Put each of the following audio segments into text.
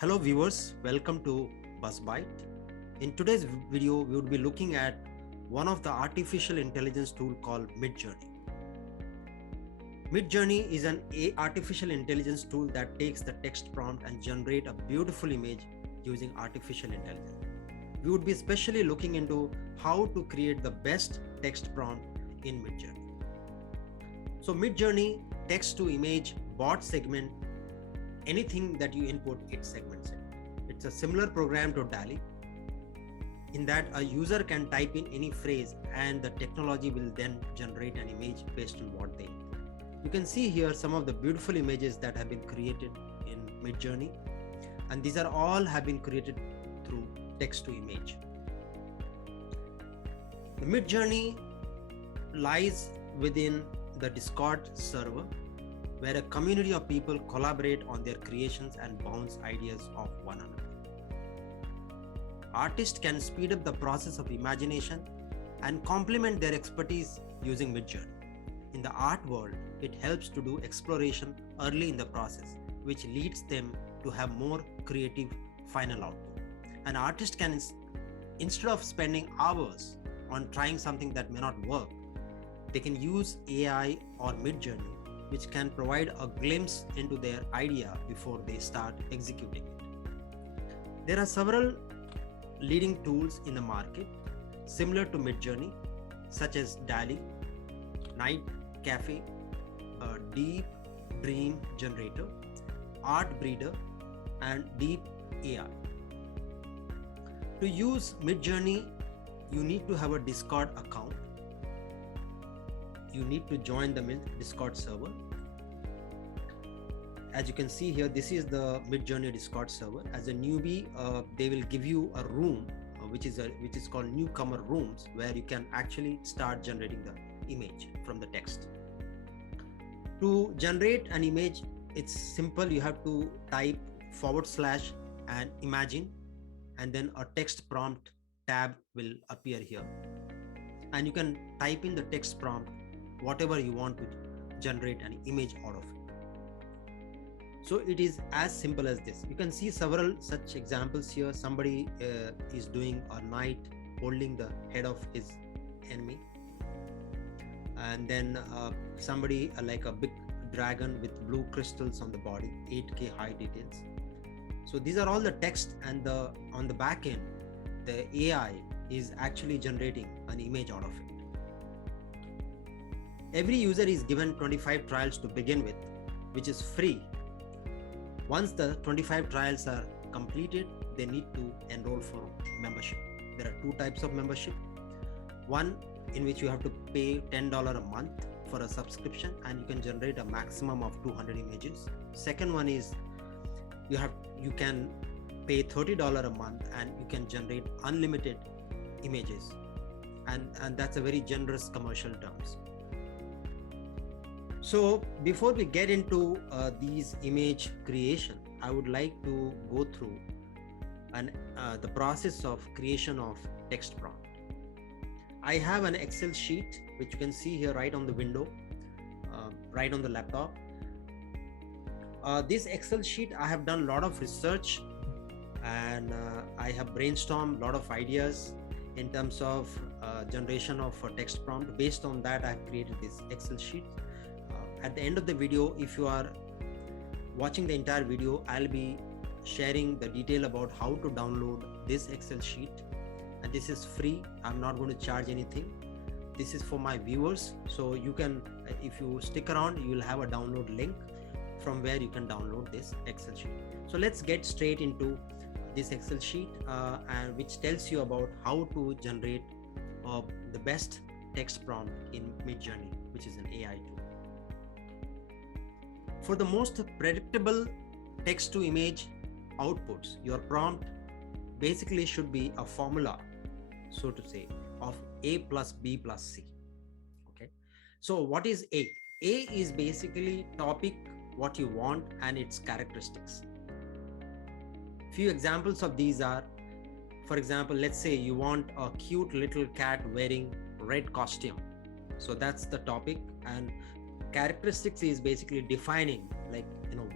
Hello viewers, welcome to BuzzBite. In today's video, we would be looking at one of the artificial intelligence tool called MidJourney. MidJourney is an artificial intelligence tool that takes the text prompt and generate a beautiful image using artificial intelligence. We would be especially looking into how to create the best text prompt in MidJourney. So MidJourney text to image bot segment. Anything that you input, it segments it. It's a similar program to DALL-E in that a user can type in any phrase and the technology will then generate an image based on what they input. You can see here some of the beautiful images that have been created in MidJourney, and these are all have been created through text to image. The MidJourney lies within the Discord server, where a community of people collaborate on their creations and bounce ideas off one another. Artists can speed up the process of imagination and complement their expertise using MidJourney. In the art world, it helps to do exploration early in the process, which leads them to have more creative final output. An artist can, instead of spending hours on trying something that may not work, they can use AI or MidJourney, which can provide a glimpse into their idea before they start executing it. There are several leading tools in the market similar to MidJourney, such as DALL-E, Night Cafe, Deep Dream Generator, Art Breeder, and Deep AI. To use MidJourney, you need to have a Discord account. You need to join the Discord server. As you can see here, this is the MidJourney Discord server. As a newbie, they will give you a room, which is called newcomer rooms, where you can actually start generating the image from the text. To generate an image, it's simple. You have to type / and imagine, and then a text prompt tab will appear here. And you can type in the text prompt whatever you want to generate an image out of it. So it is as simple as this. You can see several such examples here. Somebody is doing a knight holding the head of his enemy, and then somebody like a big dragon with blue crystals on the body, 8K high details. So these are all the text, and on the back end, the AI is actually generating an image out of it. Every user is given 25 trials to begin with, which is free. Once the 25 trials are completed, they need to enroll for membership. There are two types of membership. One in which you have to pay $10 a month for a subscription, and you can generate a maximum of 200 images. Second one is you can pay $30 a month and you can generate unlimited images, and that's a very generous commercial terms. So before we get into these image creation, I would like to go through the process of creation of text prompt. I have an Excel sheet, which you can see here right on the window, right on the laptop. This Excel sheet, I have done a lot of research, and I have brainstormed a lot of ideas in terms of generation of a text prompt. Based on that, I have created this Excel sheet. At the end of the video, if you are watching the entire video, I'll be sharing the detail about how to download this Excel sheet, and this is free. I'm not going to charge anything. This is for my viewers, so you can, if you stick around, you will have a download link from where you can download this Excel sheet. So let's get straight into this Excel sheet, and which tells you about how to generate the best text prompt in MidJourney, which is an AI tool. For the most predictable text to image outputs, your prompt basically should be a formula, so to say, of A plus B plus C. Okay. So what is A? A is basically topic, what you want, and its characteristics. Few examples of these are, for example, let's say you want a cute little cat wearing red costume. So that's the topic, and characteristics is basically defining, like,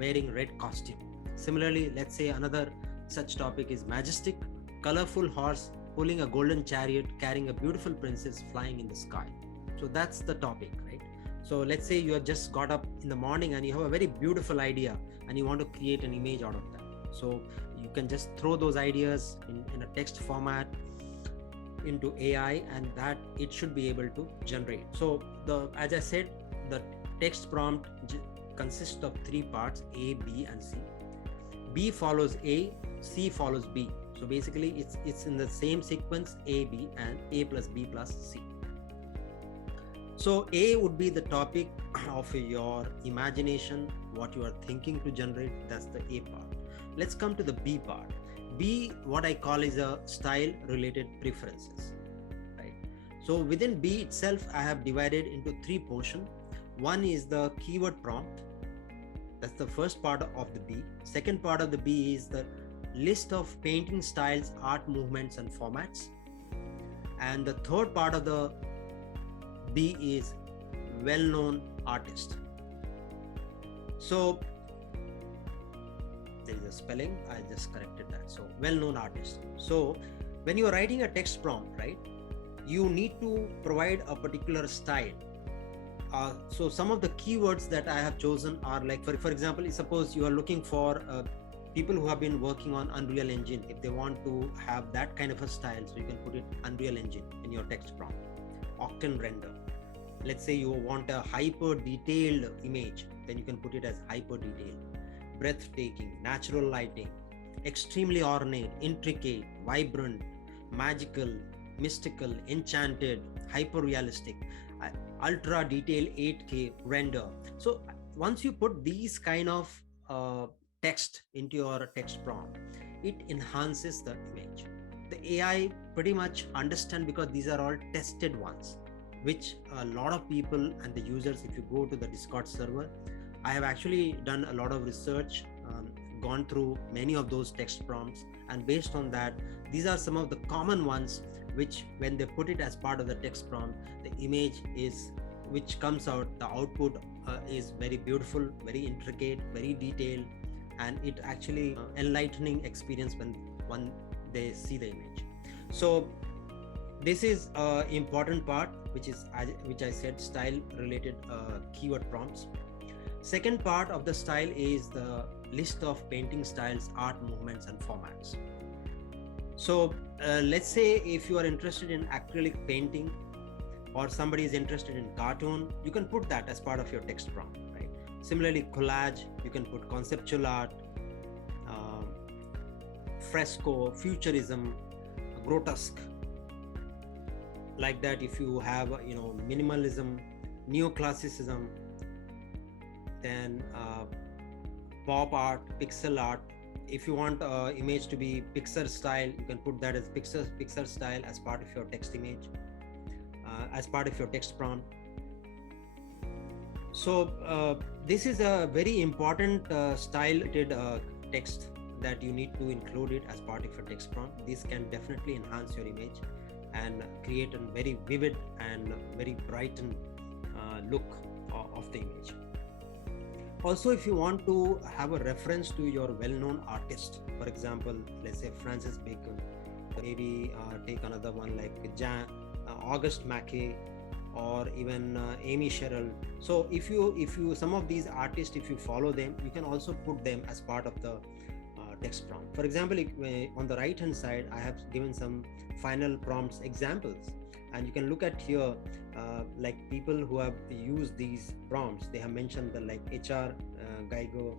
wearing red costume. Similarly, let's say another such topic is majestic, colorful horse pulling a golden chariot carrying a beautiful princess flying in the sky. So that's the topic, right? So let's say you have just got up in the morning and you have a very beautiful idea and you want to create an image out of that. So you can just throw those ideas in a text format into AI, and that it should be able to generate. So as I said, the text prompt consists of three parts: A, B, and C. B follows A, C follows B. So basically it's in the same sequence: A, B, and A plus B plus C. So A would be the topic of your imagination, what you are thinking to generate. That's the A part. Let's come to the B part. B, what I call is a style related preferences, right? So within B itself, I have divided into three portions. One is the keyword prompt. That's the first part of the B. Second part of the B is the list of painting styles, art movements, and formats. And the third part of the B is well-known artist. So there is a spelling, I just corrected that. So well-known artist. So when you are writing a text prompt, right, you need to provide a particular style. So some of the keywords that I have chosen are like, for example, suppose you are looking for people who have been working on Unreal Engine. If they want to have that kind of a style, so you can put it Unreal Engine in your text prompt. Octane render. Let's say you want a hyper detailed image, then you can put it as hyper detailed. Breathtaking, natural lighting, extremely ornate, intricate, vibrant, magical, mystical, enchanted, hyper realistic, ultra detailed 8K render. So once you put these kind of text into your text prompt, it enhances the image. The AI pretty much understand, because these are all tested ones, which a lot of people and the users, if you go to the Discord server, I have actually done a lot of research, gone through many of those text prompts, and based on that, these are some of the common ones which, when they put it as part of the text prompt, the image is, which comes out, the output is very beautiful, very intricate, very detailed, and it actually enlightening experience when they see the image. So this is important part, which I said, style related keyword prompts. Second part of the style is the list of painting styles, art movements, and formats. So let's say if you are interested in acrylic painting, or somebody is interested in cartoon, you can put that as part of your text prompt, right? Similarly, collage, you can put conceptual art, fresco, futurism, grotesque. Like that, if you have minimalism, neoclassicism, then pop art, pixel art. If you want image to be Pixar style, you can put that as Pixar style as part of your text image, as part of your text prompt. So this is a very important style related text that you need to include it as part of your text prompt. This can definitely enhance your image and create a very vivid and very brightened look of the image. Also, if you want to have a reference to your well-known artist, for example, let's say Francis Bacon, maybe take another one like Auguste Mackay, or even Amy Sherrill. So if you some of these artists, if you follow them, you can also put them as part of the text prompt. For example, on the right hand side, I have given some final prompts examples, and you can look at here like people who have used these prompts. They have mentioned the like HR Geigo,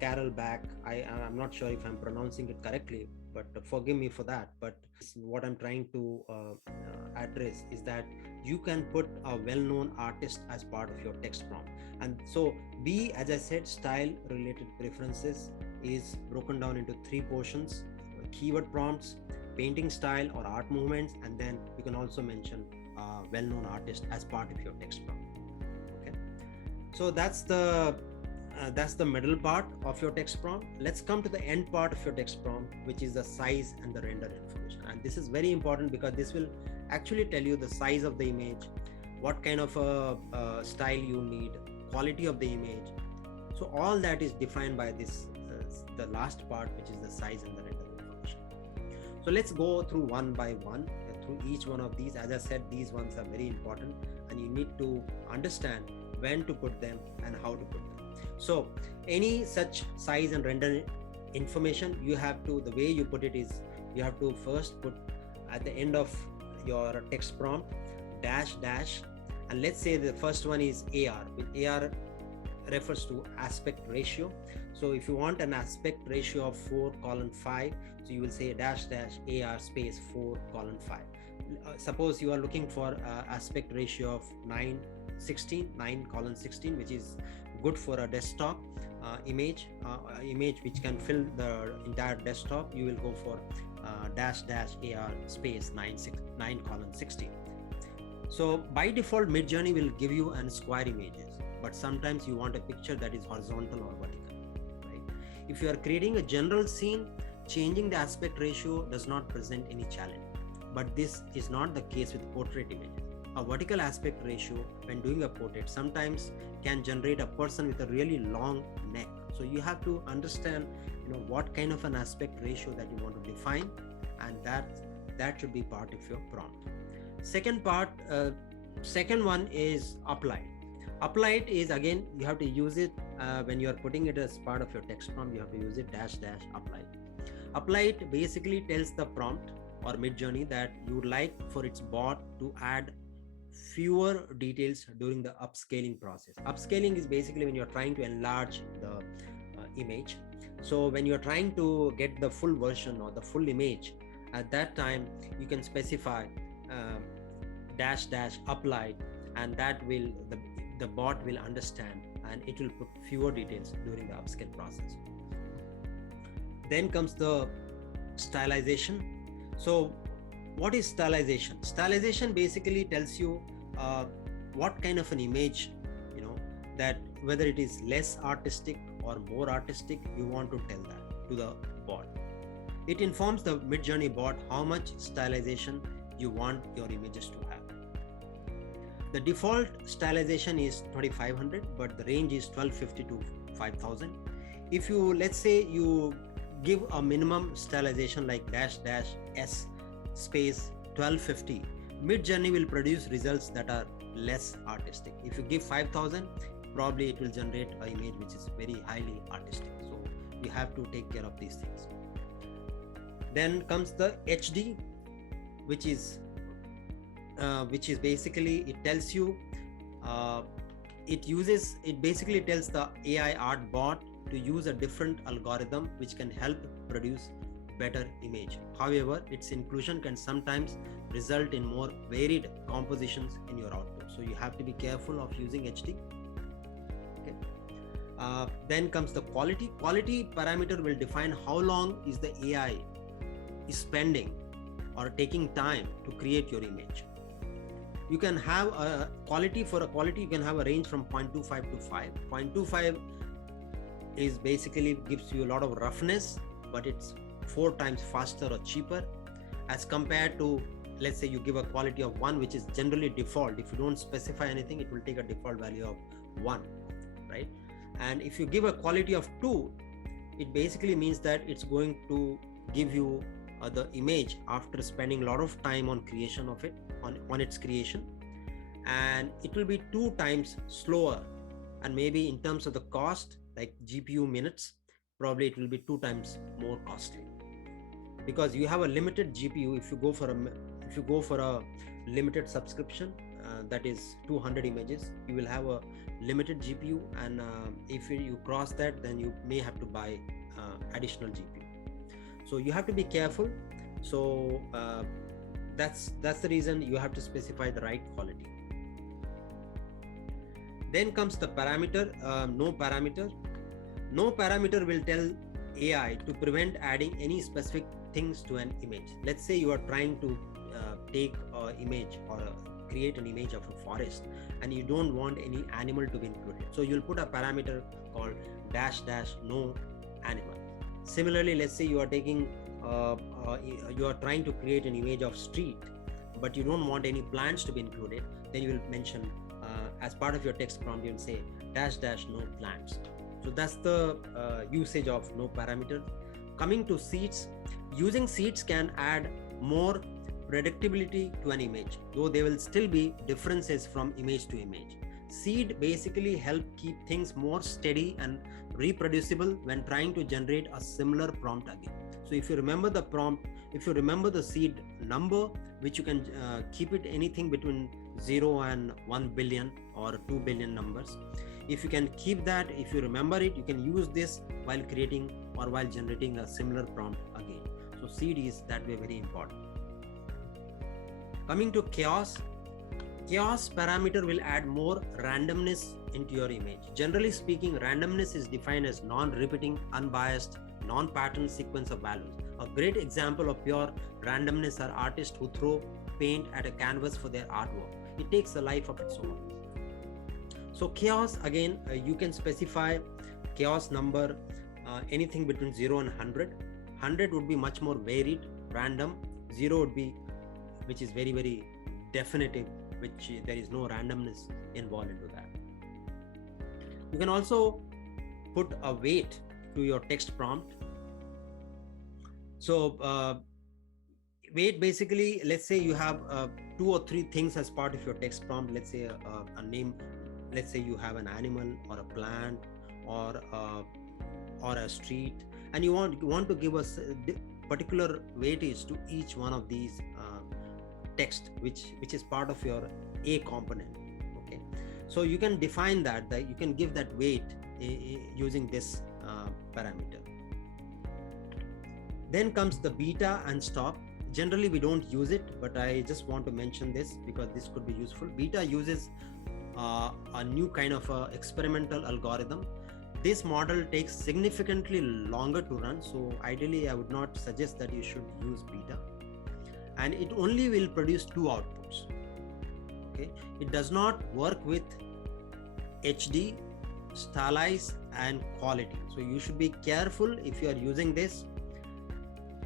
Carol Back. I'm not sure if I'm pronouncing it correctly, but forgive me for that. But what I'm trying to address is that you can put a well-known artist as part of your text prompt. And so B, as I said, style related preferences is broken down into three portions: keyword prompts, painting style or art movements, and then you can also mention well-known artist as part of your text prompt. Okay, so that's the middle part of your text prompt. Let's come to the end part of your text prompt, which is the size and the render information. And this is very important because this will actually tell you the size of the image, what kind of a style you need, quality of the image. So all that is defined by the last part, which is the size and the render information. So let's go through one by one through each one of these. As I said, these ones are very important and you need to understand when to put them and how to put them. So any such size and render information, you have to, the way you put it is, you have to first put at the end of your text prompt dash dash, and let's say the first one is AR. AR refers to aspect ratio. So if you want an aspect ratio of 4:5, so you will say dash dash AR space 4:5. Suppose you are looking for aspect ratio of 9:16, which is good for a desktop image which can fill the entire desktop. You will go for dash dash AR space 9:16. So by default, MidJourney will give you an square images, but sometimes you want a picture that is horizontal or vertical, right? If you are creating a general scene, changing the aspect ratio does not present any challenge, but this is not the case with portrait images. A vertical aspect ratio when doing a portrait sometimes can generate a person with a really long neck. So you have to understand, what kind of an aspect ratio that you want to define, and that should be part of your prompt. Second one is uplight. Uplight is, again, you have to use it when you are putting it as part of your text prompt. You have to use it dash dash uplight. Uplight basically tells the prompt or MidJourney that you would like for its bot to add fewer details during the upscaling process. Upscaling is basically when you're trying to enlarge the image. So when you're trying to get the full version or the full image, at that time you can specify dash dash uplight, and that will the bot will understand and it will put fewer details during the upscale process. Then comes the stylization. So what is stylization? Stylization basically tells you what kind of an image, that whether it is less artistic or more artistic, you want to tell that to the bot. It informs the MidJourney bot how much stylization you want your images to have. The default stylization is 2500, but the range is 1250 to 5000. If you, let's say you give a minimum stylization like dash dash S space 1250, MidJourney will produce results that are less artistic. If you give 5000, probably it will generate an image which is very highly artistic. So you have to take care of these things. Then comes the HD, which is basically, it tells you, it basically tells the AI art bot to use a different algorithm which can help produce better image. However, its inclusion can sometimes result in more varied compositions in your output. So you have to be careful of using HD. Okay. Then comes the quality. Quality parameter will define how long is the AI is spending or taking time to create your image. You can have a quality, for a quality you can have a range from 0.25 to 5. 0.25 is basically gives you a lot of roughness, but it's 4 times faster or cheaper as compared to, let's say you give a quality of 1, which is generally default. If you don't specify anything, it will take a default value of 1, right? And if you give a quality of 2, it basically means that it's going to give you the image after spending a lot of time on creation of it, on its creation, and it will be 2 times slower, and maybe in terms of the cost, like GPU minutes, probably it will be 2 times more costly, because you have a limited GPU. If you go for a limited subscription, that is 200 images, you will have a limited GPU, and if you cross that, then you may have to buy additional GPU. So you have to be careful. So that's the reason you have to specify the right quality. Then comes the parameter. No parameter will tell AI to prevent adding any specific things to an image. Let's say you are trying to take an image or create an image of a forest, and you don't want any animal to be included. So you'll put a parameter called dash dash no animal. Similarly, let's say you are taking you are trying to create an image of street, but you don't want any plants to be included. Then you will mention as part of your text prompt, you will say dash dash no plants. So that's the usage of no parameter. Coming to seeds, using seeds can add more predictability to an image, though there will still be differences from image to image. Seed basically help keep things more steady and reproducible when trying to generate a similar prompt again. So if you remember the prompt, if you remember the seed number, which you can keep it anything between 0 and 1 billion or 2 billion numbers. If you can keep that, if you remember it, you can use this while creating or while generating a similar prompt again. So seed is that way very important. Coming to chaos parameter will add more randomness into your image. Generally speaking, randomness is defined as non-repeating, unbiased, non-pattern sequence of values. A great example of pure randomness are artists who throw paint at a canvas for their artwork. It takes a life of its own. So chaos, again, you can specify chaos number anything between 0 and 100. 100 would be much more varied, random. 0 would be, which is very, very definitive, which there is no randomness involved into that. You can also put a weight to your text prompt. So weight basically, let's say you have 2 or 3 things as part of your text prompt. Let's say a name. Let's say you have an animal or a plant or a street, and you want to give us particular weightage to each one of these text, which is part of your A component. Okay, so you can define that you can give that weight using this parameter. Then comes the beta and stop. Generally we don't use it, but I just want to mention this because this could be useful. Beta uses a new kind of experimental algorithm. This model takes significantly longer to run, so ideally I would not suggest that you should use beta, and it only will produce 2 outputs. Okay, it does not work with HD, stylize and quality, so you should be careful if you are using this,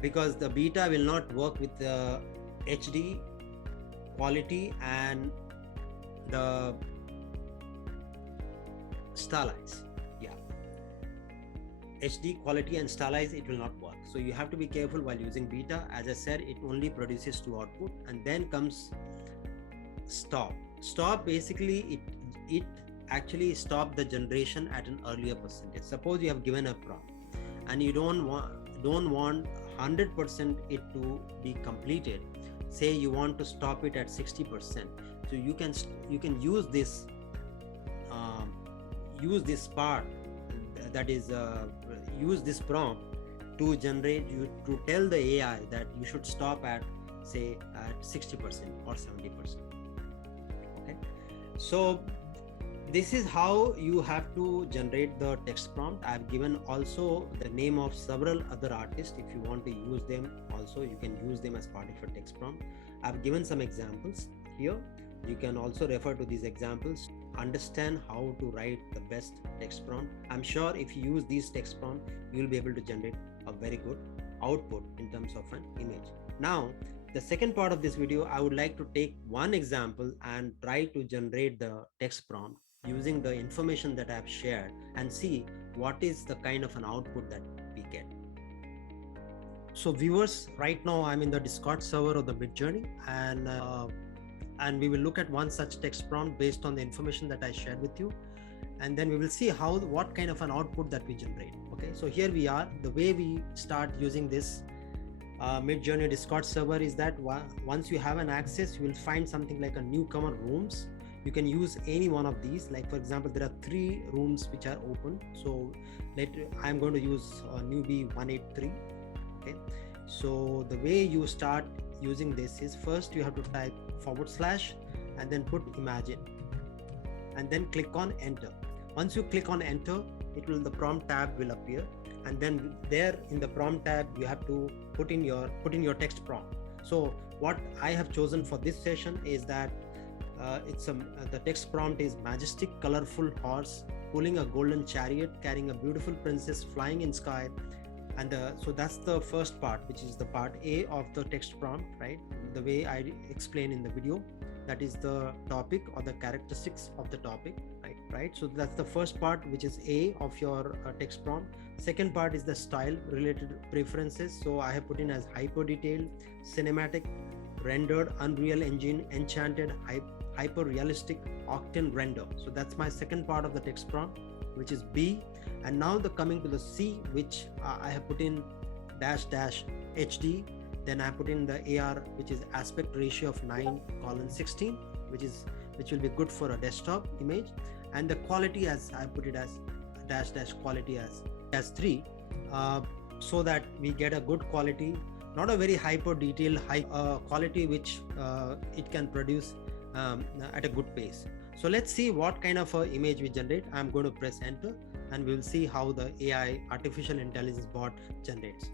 because the beta will not work with the HD, quality and the stylize. HD, quality and stylize, it will not work. So you have to be careful while using beta. As I said, it only produces 2 output. And then comes stop. Stop basically it actually stop the generation at an earlier percentage. Suppose you have given a prompt and you don't want 100% it to be completed. Say you want to stop it at 60%. So you can use this part, that is use this prompt to generate you to tell the AI that you should stop at, say, at 60% or 70%. Okay, so this is how you have to generate the text prompt. I've given also the name of several other artists. If you want to use them also, you can use them as part of your text prompt. I've given some examples here. You can also refer to these examples, understand how to write the best text prompt. I'm sure if you use these text prompt, you will be able to generate a very good output in terms of an image. Now, the second part of this video, I would like to take one example and try to generate the text prompt using the information that I have shared and see what is the kind of an output that we get. So viewers, right now I'm in the Discord server of the MidJourney, and we will look at one such text prompt based on the information that I shared with you, and then we will see what kind of an output that we generate. Okay, so here we are. The way we start using this MidJourney Discord server is that once you have an access, you will find something like a newcomer rooms. You can use any one of these. Like for example, there are 3 rooms which are open. So I'm going to use newbie 183. Okay, so the way you start using this is, first you have to type / and then put imagine, and then click on enter. Once you click on enter, the prompt tab will appear, and then there in the prompt tab you have to put in your text prompt. So what I have chosen for this session is that the text prompt is majestic colorful horse pulling a golden chariot carrying a beautiful princess flying in sky. And so that's the first part, which is the part A of the text prompt, right? The way I explained in the video, that is the topic or the characteristics of the topic, right? right? So that's the first part, which is A of your text prompt. Second part is the style related preferences. So I have put in as hyper detailed, cinematic, rendered, Unreal Engine, enchanted, hyper realistic, octane render. So that's my second part of the text prompt, which is B. And now the coming to the C, which I have put in dash dash HD. Then I put in the AR, which is aspect ratio of 9:16, which will be good for a desktop image. And the quality, as I put it as dash dash quality as 3, so that we get a good quality, not a very hyper detailed high quality, which it can produce at a good pace. So let's see what kind of image we generate. I'm going to press enter, and we will see how the AI, artificial intelligence bot, generates.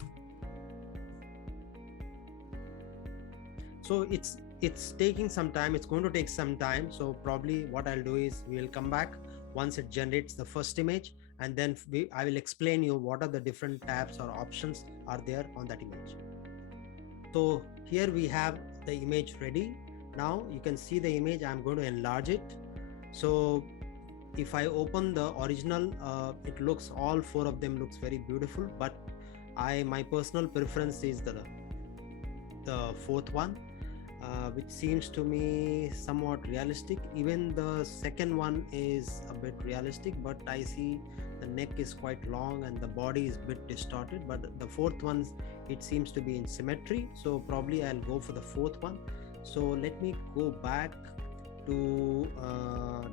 So it's taking some time. It's going to take some time. So probably what I'll do is we'll come back once it generates the first image, and then I will explain you what are the different tabs or options are there on that image. So here we have the image ready. Now you can see the image. I'm going to enlarge it. So if I open the original, it looks, all 4 of them looks very beautiful, but my personal preference is the 4th one, which seems to me somewhat realistic. Even the second one is a bit realistic, but I see the neck is quite long and the body is a bit distorted. But the 4th one, it seems to be in symmetry, so probably I'll go for the 4th one. So let me go back to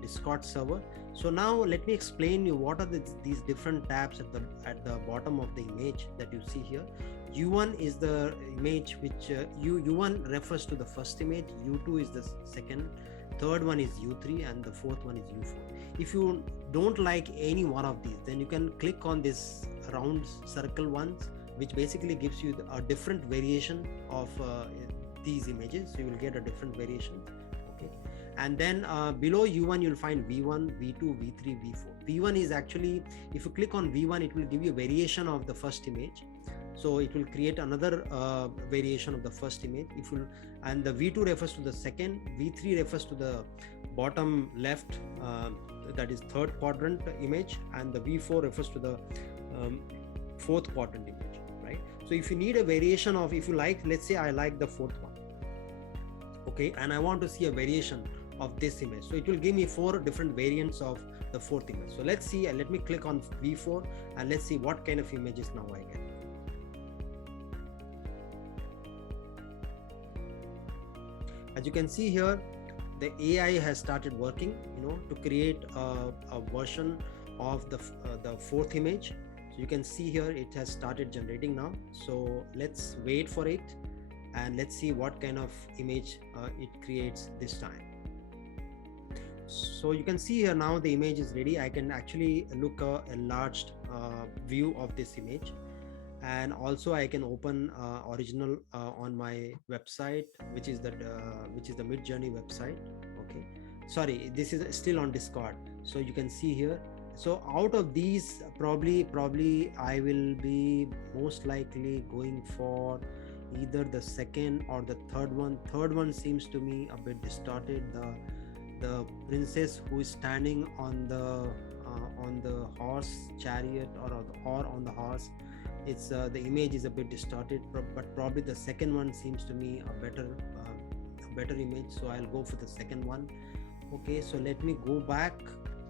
Discord server. So now let me explain you what are these different tabs at the bottom of the image that you see here. U1 is the image which U1 refers to the first image, U2 is the second, third one is U3, and the 4th one is U4. If you don't like any one of these, then you can click on this round circle ones, which basically gives you a different variation of these images. So you will get a different variation. Okay, and then below U1 you'll find V1, V2, V3, V4. V1 is actually, if you click on V1, it will give you a variation of the first image. So it will create another variation of the first image. And the V2 refers to the second, V3 refers to the bottom left, that is 3rd quadrant image, and the V4 refers to the 4th quadrant image, right? So if you need a variation of, if you like, let's say I like the 4th one, okay, and I want to see a variation of this image, so it will give me 4 different variants of the 4th image. So let's see, let me click on V4 and let's see what kind of images now I get. As you can see here, the AI has started working, to create a version of the 4th image. So you can see here it has started generating now. So let's wait for it and let's see what kind of image it creates this time. So you can see here now the image is ready. I can actually look a enlarged view of this image. And also I can open original on my website, which is the MidJourney website. Okay, sorry, this is still on Discord. So you can see here. So out of these, probably I will be most likely going for either the second or the third one. Third one seems to me a bit distorted. The princess who is standing on the horse chariot or on the horse, it's the image is a bit distorted, but probably the second one seems to me a better image, so I'll go for the second one. Okay, so let me go back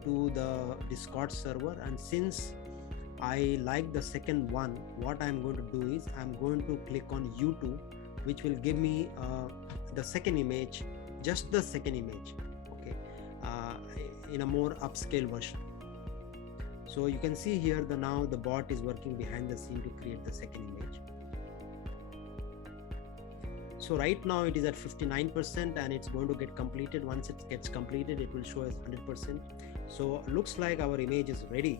to the Discord server, and since I like the second one, what I'm going to do is I'm going to click on U2, which will give me the second image, just the second image, okay, in a more upscale version. So you can see here now the bot is working behind the scene to create the second image. So right now it is at 59% and it's going to get completed. Once it gets completed, it will show as 100%. So looks like our image is ready.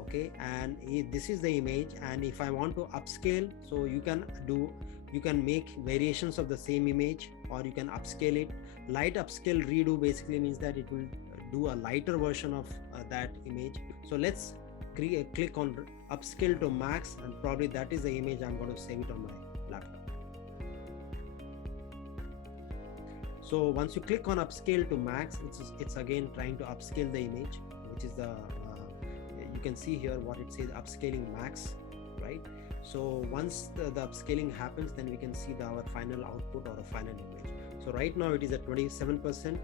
Okay, and this is the image, and if I want to upscale, so you can make variations of the same image, or you can upscale it. Light upscale redo basically means that it will do a lighter version of that image. So let's click on upscale to max, and probably that is the image I'm going to save it on my laptop. So once you click on upscale to max, it's again trying to upscale the image, which is the you can see here what it says, upscaling max, right? So once the upscaling happens, then we can see our final output or a final image. So right now it is at 27%,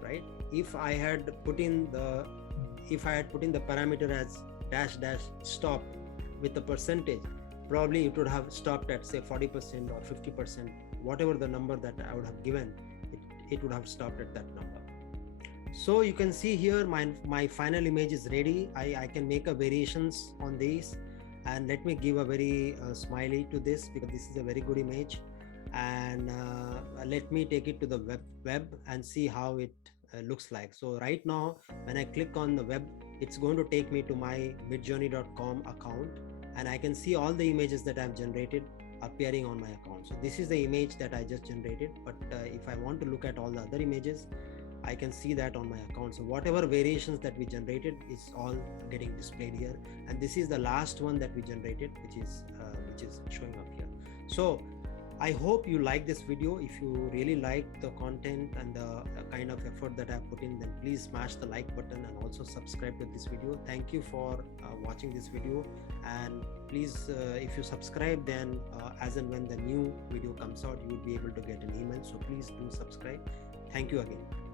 right? If I had put in the parameter as dash dash stop with the percentage, probably it would have stopped at say 40% or 50%, whatever the number that I would have given, it would have stopped at that number. So you can see here my final image is ready. I can make a variations on these, and let me give a very smiley to this, because this is a very good image. And let me take it to the web and see how it looks like. So right now when I click on the web, it's going to take me to my midjourney.com account, and I can see all the images that I've generated appearing on my account. So this is the image that I just generated, but if I want to look at all the other images, I can see that on my account. So whatever variations that we generated is all getting displayed here, and this is the last one that we generated, which is showing up here. So I hope you like this video. If you really like the content and the kind of effort that I've put in, then please smash the like button and also subscribe to this video. Thank you for watching this video, and please if you subscribe, then as and when the new video comes out, you will be able to get an email. So please do subscribe. Thank you again.